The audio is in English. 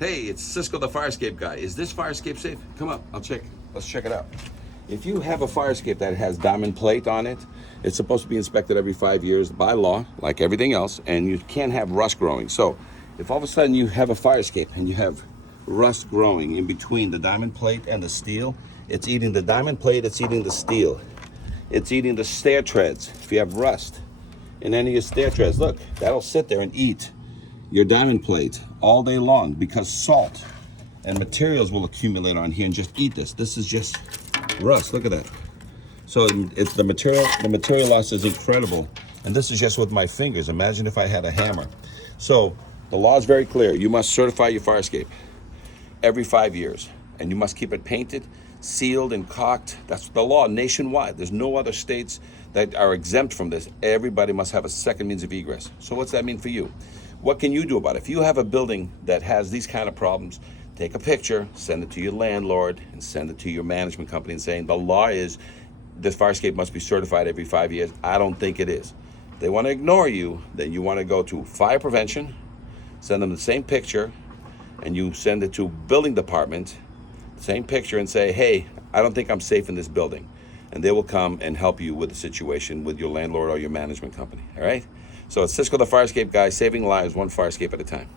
Hey, it's Cisco the fire escape guy. Is this fire escape safe? Come up, let's check it out. If you have a fire escape that has diamond plate on it, it's supposed to be inspected every 5 years by law, like everything else, and you can't have rust growing. So if all of a sudden you have a fire escape and you have rust growing in between the diamond plate and the steel, it's eating the diamond plate, it's eating the steel. It's eating the stair treads. If you have rust in any of your stair treads, look, that'll sit there and eat your diamond plate all day long because salt and materials will accumulate on here and just eat this. This is just rust, look at that. So it's the material loss is incredible. And this is just with my fingers. Imagine if I had a hammer. So the law is very clear. You must certify your fire escape every 5 years. And you must keep it painted, sealed, and caulked. That's the law nationwide. There's no other states that are exempt from this. Everybody must have a second means of egress. So what's that mean for you? What can you do about it? If you have a building that has these kind of problems, take a picture, send it to your landlord, and send it to your management company and saying the law is this fire escape must be certified every 5 years. I don't think it is. If they want to ignore you, then you want to go to fire prevention, send them the same picture, and you send it to building department, same picture, and say, hey, I don't think I'm safe in this building. And they will come and help you with the situation with your landlord or your management company, all right? So it's Cisco the fire escape guy, saving lives one fire escape at a time.